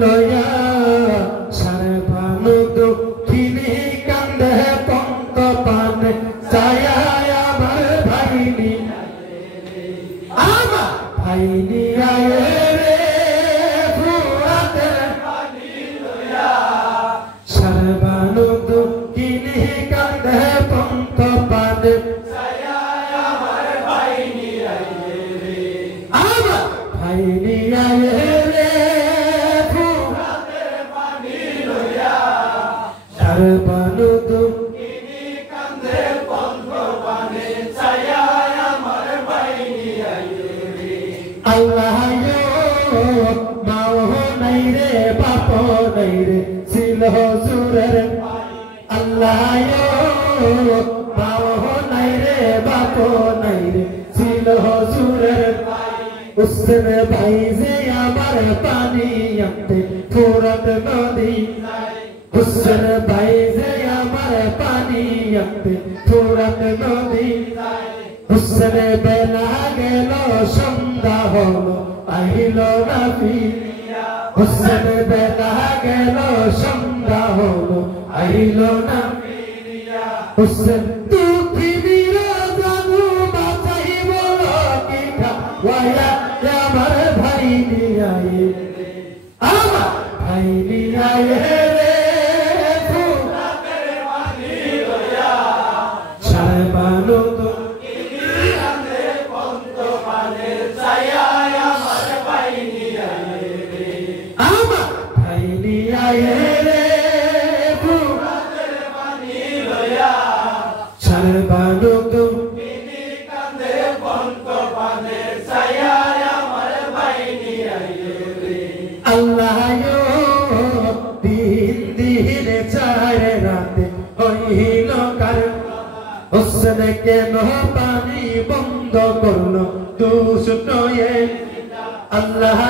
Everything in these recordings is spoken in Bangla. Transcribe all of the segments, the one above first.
লয়া সারবানু দক্ষিণী কান্দে পন্ত পানে ছায়া আমার ভাইনি আমার ভাইনি আয়ে রে ফুরাতের পানি লয়া সারবানু দক্ষিণী কান্দে পন্ত পানে ছায়া আমার ভাইনি আয়ে রে আমার ভাইনি আয়ে সারবানু দক্ষিণী কান্দে পন্ত পানে ছায়া আমার ভাইনি আয়ে রে আল্লাহ মাও নাই রে বাপ নাই রে ছিল হুজুরের আল্লাহ মাও নাই রে বাপ নাই রে ছিল হুজুরের উসেন ভাই যে আমার পানি আনতে ফুরাত নদী হুসেন ভাই যে আমার পানি আনতে ফুরাত নদী হুসেন বেলা গেল সন্ধ্যা হলো আহিল না ফিরিয়া হুসেন বেলা গেল সন্ধ্যা হলো আহিল না ফিরিয়া হুসেন দুঃখিনীর জানু বাঁচাই বলো কি খাওয়ায়া আমার ভাই নিয়ায়ে আমার ভাই নিয়ায়ে সারবানু দক্ষিণী কান্দে পন্ত পানে ছায়া আমার ভাইনি আয়ে রে আমার ভাইনি আয়ে রে ফুরাতের পানি লয়া সারবানু দক্ষিণী কান্দে পন্ত পানে ছায়া আমার ভাইনি আয়ে রে আল্লাহ দিন দিন চার রাতে হইল কার হুসেন কেন পানি বন্ধ করলো দুষ্ট আল্লাহ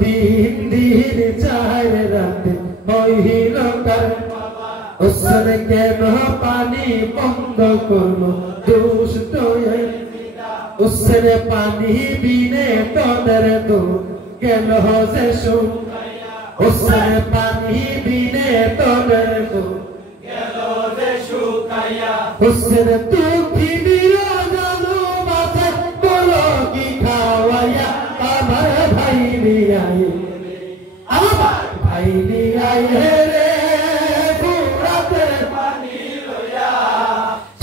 দিন দিন চার রাতে হইল কার হুসেন কেন পানি বন্ধ করলো দুষ্ট হুসেন পানি বিনে তোদের দুধ গেল যে শুকায়া হুসেন পানি বিনে তোদের দুধ হুসেন দুঃখিনীর জানু বাঁচাই বলো কি খাওয়ায়া আমার ভাই নিয়ায়ে আমার ভাই নিয়ায়ে রে ফুরাতের পানি লয়া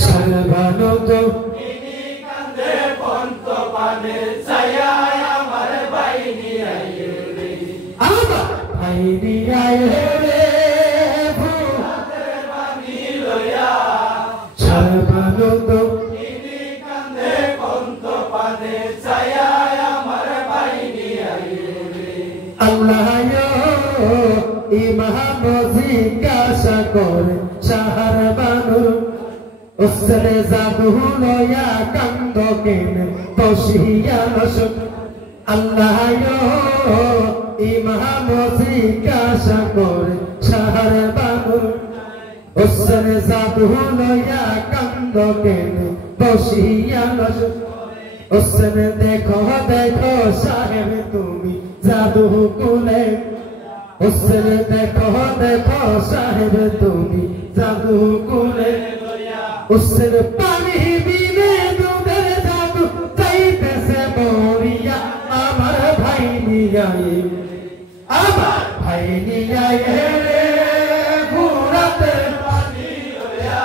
সারবানু দক্ষিণী কান্দে পন্ত পানে ছায়া আমার ভাই নিয়ায়ে রে আমার ভাই নিয়ায়ে রে সারবানু দক্ষিণী কান্দে পন্ত পানে ছায়া আমার ভাইনি আয়ে রে আল্লাহ ইমাম জিজ্ঞাসা করে সারবানু উসরে জাদু লয়া কান্দ কেনে বসিয়া নসুক আল্লাহ ইমাম জিজ্ঞাসা করে সারবানু হুসেন জাদু লয়া কান্দ কেনে বসিয়া নসুক হুসেন দেখো দেখো সাহেব তুমি জাদু কুলে হুসেন দেখো দেখো সাহেব তুমি জাদু কুলে হুসেন পানি বিনে দুধের জাদু চাইতেছে মরিয়া আমার ভাই নিয়ায়ে আমার ভাই নিয়ায়ে রে ফুরাতের পানি লয়া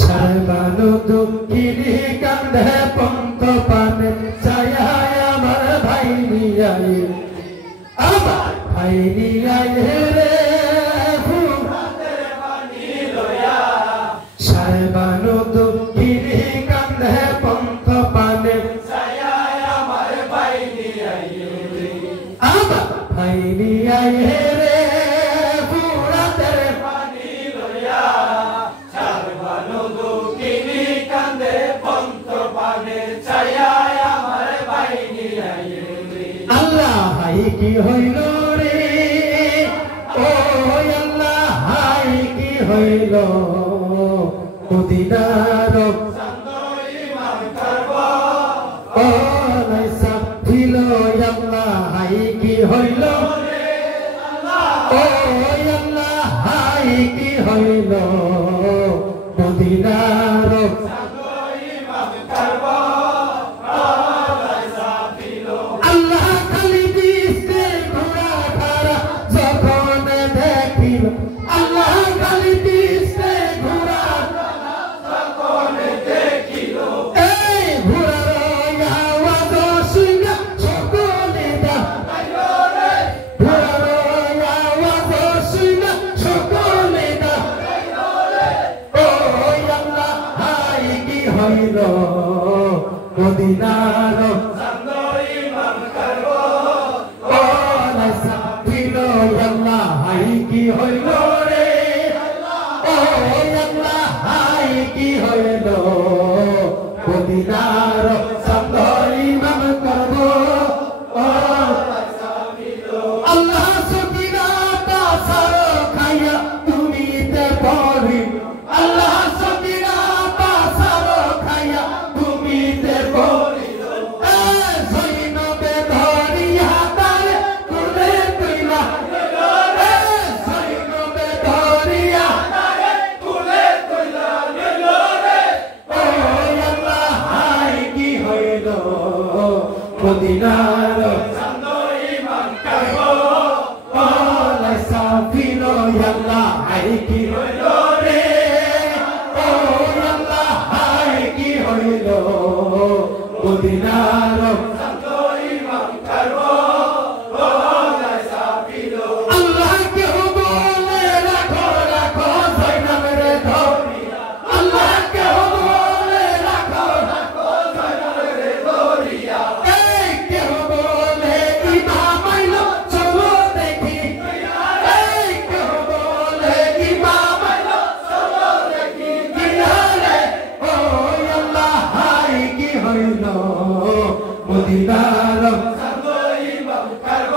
সারবানু দক্ষিণী কান্দে পন্ত পানে ছায়া আমার ভাই নিয়ায়ে আমার ভাই নিয়ায়ে রে ফুরাতের পানি লয়া সারবানু দক্ষিণী কান্দে পন্ত পানে ছায়া আমার ভাই নিয়ায়ে রে আমার ভাই নিয়ায়ে রে ফুরাতের পানি লয়া সারবানু দক্ষিণী কান্দে পন্ত পানে ছায়া আমার ভাই নিয়ায়ে রে আল্লাহ হাই কি হইল রে ও আল্লাহ হাই কি হইল মদিনার ইমাম করব ও লাইসা দিল আল্লাহ হাই কি হইল রে হইল মদিনার আল্লাহ খালি দিছে ঘোড়া খারা যখন দেখিল আল্লাহ খালি দিছে ঘোড়া যখন দেখিল এই ঘোড়ার আওয়াজ শুনে সকলে দাঁড়াইলো রে ঘোড়ার আওয়াজ শুনে সকলে দাঁড়াইলো রে ও আল্লাহ হাই কি হইল মদিনার কি হইল রে ও আল্লাহ হাই কি হইল মদিনার সান্দর ইমাম করব আল্লাহ সকিনা পাসার খাইয়া তুমি তে পড়ি আল্লাহ সকিনা পাসার খাইয়া তুমি তে পড়ি জৈনবে ধরিয়া তারে কুলে তুইলা মদিনার সান্দর ইমাম করব ওলা সাফিল আল্লাহ হাই কি হইল রে ও আল্লাহ হাই কি হইল মদিনার সান্দর ইমাম করব ওলা সাফিল আল্লাহ কে বলে রাখো রাখো জয়নাবের ধরিয়া আল্লাহ কে বলে রাখো রাখো জয়নাবের ধরিয়া মদিনার সান্দর ইমাম করব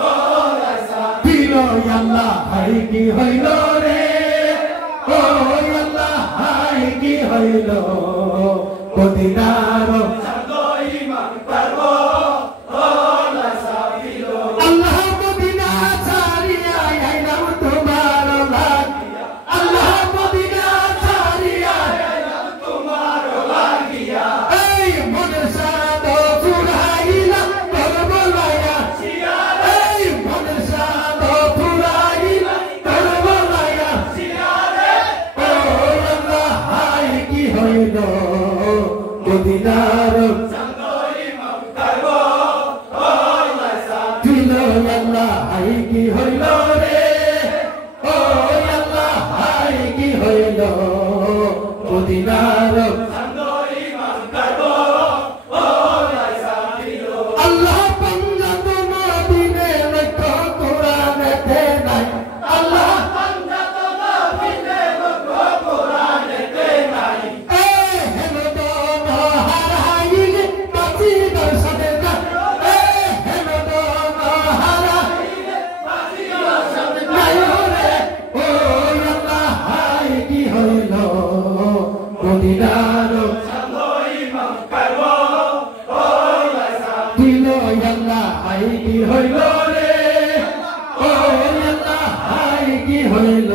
ওলা সাফিল আল্লাহ হাই কি হইল রে ও আল্লাহ হাই কি হইল মদিনার সান্দর ইমাম করব ওলা সাফিল আল্লাহ মদিনা ছাড়িয়া আইলাম তোমার লাগিয়া আল্লাহ মদিনা ছাড়িয়া আইলাম তোমার লাগিয়া এই মনের সাদ ফুরাইলা করবলায়া এই মনের সাদ ফুরাইলা করবলায়া ও আল্লাহ হাই কি হইল মদিনার সান্দর ইমাম করব ওলা সাফিল আল্লাহ হাই কি হইল রে ও আল্লাহ হাই কি হইল মদিনার সান্দর ইমাম করব ওলা সাফিল আল্লাহ পঞ্জাব নবীনে লক্ষ্য কোরআনেতে নাই আল্লাহ পঞ্জাব নবীনে লক্ষ্য কোরআনেতে নাই এই হেলো দন হারাইলে বাঁচি দর্শনে না এই হেলো দন হারাইলে বাঁচি দর্শনে নাই রে ও আল্লাহ হাই কি হইল মদিনার সান্দর ইমাম করব ওলা সাফিল আল্লাহ হাই কি হইল রে ও আল্লাহ হাই কি হইল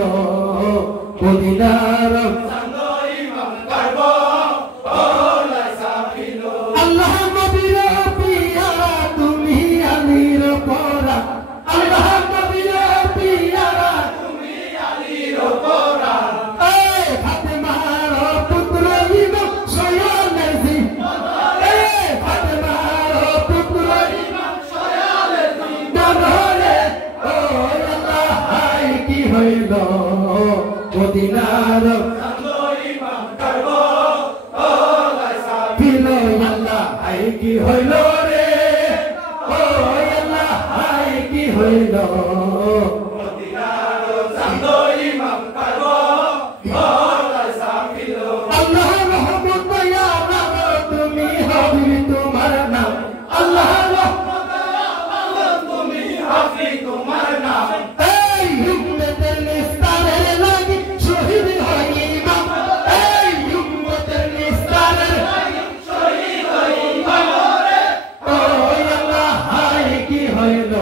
মদিনার সান্দর ইমাম করব ওলা সাফিল আল্লাহ নবীর পিয়ারা তুমি আলীর পরা আল্লাহ নবীর পিয়ারা তুমি আলীর পরা এই ফাতেমার পুত্র ইমাম সয়ালেজি এই ফাতেমার পুত্র ইমাম সয়ালেজি নরে ও আল্লাহ হাই কি হইল মদিনার সান্দর ইমাম করব ওলা সাফিল আল্লাহ হাই কি হইল রে ও আল্লাহ হাই কি হইল মদিনার সান্দর ইমাম করব ওলা সাফিল আল্লাহ রহমত ইয়া আল্লাহ তুমি হাফিজ তোমার নাম আল্লাহ রহমত ইয়া আল্লাহ তুমি হাফিজ তোমার নাম এই উম্মতের নিস্তারে লাগি শহীদ হয় ইমাম এই উম্মতের নিস্তারে লাগি শহীদ হয় ইমাম রে ও আল্লাহ হাই কি হইল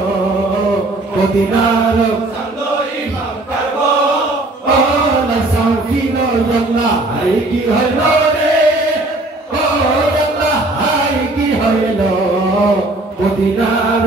মদিনার সান্দর ইমাম করব কি হইল রে ও আল্লাহ হাই কি হইল মদিনার